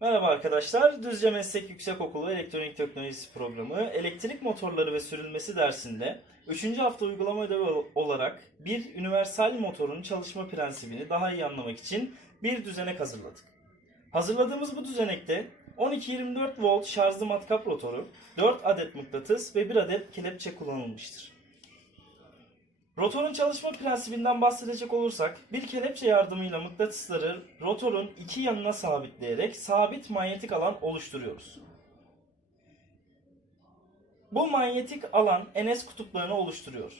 Merhaba arkadaşlar. Düzce Meslek Yüksekokulu Elektronik Teknolojisi Programı Elektrik Motorları ve Sürülmesi dersinde 3. hafta uygulama ödevi olarak bir universal motorun çalışma prensibini daha iyi anlamak için bir düzenek hazırladık. Hazırladığımız bu düzenekte 12-24 volt şarjlı matkap rotoru, 4 adet mıknatıs ve 1 adet kelepçe kullanılmıştır. Rotorun çalışma prensibinden bahsedecek olursak bir kelepçe yardımıyla mıknatısları rotorun iki yanına sabitleyerek sabit manyetik alan oluşturuyoruz. Bu manyetik alan NS kutuplarını oluşturuyor.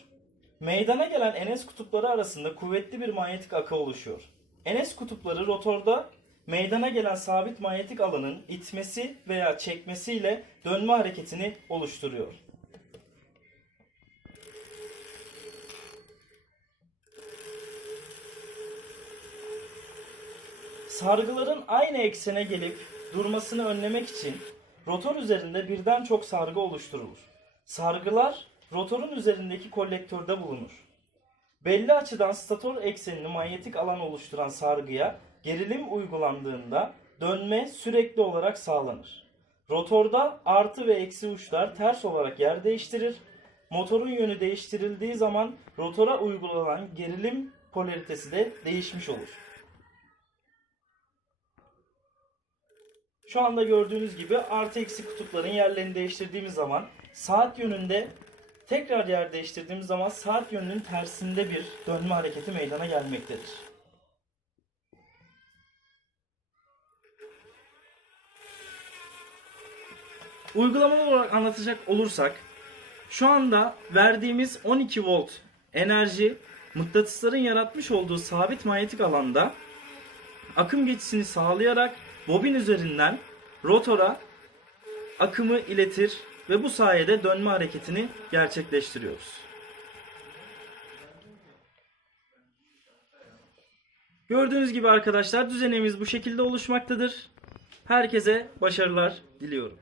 Meydana gelen NS kutupları arasında kuvvetli bir manyetik akı oluşuyor. NS kutupları rotorda meydana gelen sabit manyetik alanın itmesi veya çekmesiyle dönme hareketini oluşturuyor. Sargıların aynı eksene gelip durmasını önlemek için rotor üzerinde birden çok sargı oluşturulur. Sargılar rotorun üzerindeki kolektörde bulunur. Belli açıdan stator eksenini manyetik alan oluşturan sargıya gerilim uygulandığında dönme sürekli olarak sağlanır. Rotorda artı ve eksi uçlar ters olarak yer değiştirir. Motorun yönü değiştirildiği zaman rotora uygulanan gerilim polaritesi de değişmiş olur. Şu anda gördüğünüz gibi artı eksi kutupların yerlerini değiştirdiğimiz zaman saat yönünde tekrar yer değiştirdiğimiz zaman saat yönünün tersinde bir dönme hareketi meydana gelmektedir. Uygulamalı olarak anlatacak olursak şu anda verdiğimiz 12 volt enerji mıknatısların yaratmış olduğu sabit manyetik alanda akım geçişini sağlayarak bobin üzerinden rotora akımı iletir ve bu sayede dönme hareketini gerçekleştiriyoruz. Gördüğünüz gibi arkadaşlar düzenimiz bu şekilde oluşmaktadır. Herkese başarılar diliyorum.